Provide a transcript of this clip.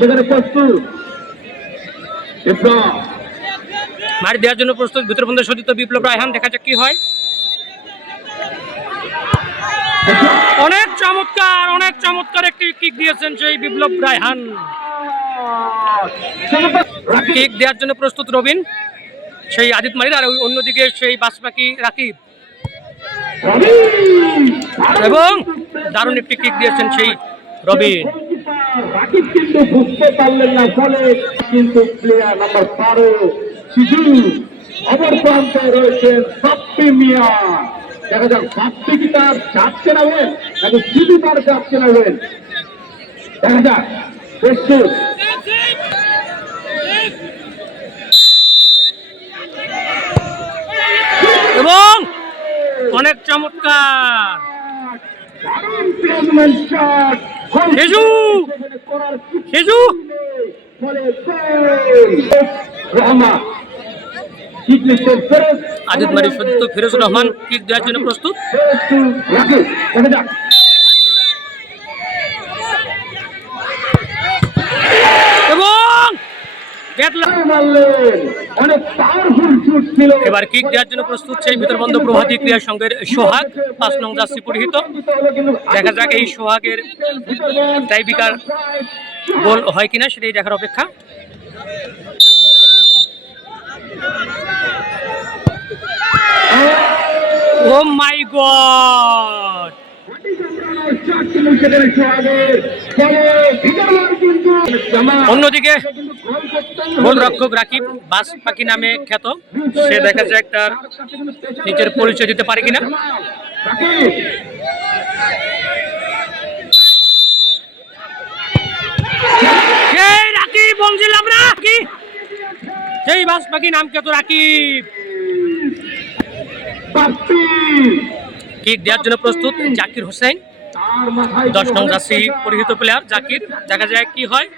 সেখানে প্রস্তুত বিপ্লব মারি দেওয়ার জন্য প্রস্তুত ভিতর বন্ধু সজ্জিত বিপ্লব রায়হান, দেখা যাক কি হয়। অনেক চমৎকার একটি কিক দিয়েছেন সেই বিপ্লব রায়হান। কিক দেওয়ার জন্য প্রস্তুত রবিন, সেই আদিত মারির, আর অন্যদিকে সেই বাসপাকি রাকিব, এবং দারুণ একটি কিক দিয়েছেন সেই রবিন। রাকিব কিন্তু বুঝতে পারলেন না, ফলে কিন্তু প্লেয়ার নাম্বার 12 শিশু অপর প্রান্তে রয়েছেন সাপ্পি মিয়া। দেখা যাক সাপ্পি কি তার যাচ্ছে না হলেন নাকি শিশু তার যাচ্ছে না হলেন, দেখা যাক। প্রস্তুত এবং অনেক চমৎকার শিশু শিশু আদিত মারি সত্য ফিরোজুর রহমান কিক দেওয়ার জন্য প্রস্তুত। এবার কিক দেওয়ার জন্য প্রস্তুত সেই ভিতরবন্ধ প্রভাতী ক্রীড়া সংঘের সোহাগ, 5 নং জার্সি পরিহিত। দেখা যাক এই সোহাগের টাইব্রেকার গোল হয় কিনা, সেটাই দেখার অপেক্ষা। ও মাই গড! অন্যদিকে গোলরক্ষক রাকিব, বাসপাকি নামে খ্যাত, সে দেখা যায় তার নিজের পরিচয় দিতে পারে কিনা। রাকিব বলছিলাম না কি, সেই বাসপাকি নাম খ্যাত রাকিব। কিক দেওয়ার জন্য প্রস্তুত জাকির হোসেন, 10 নং জার্সি পরিহিত প্লেয়ার জাকির, দেখা যায় কি হয়।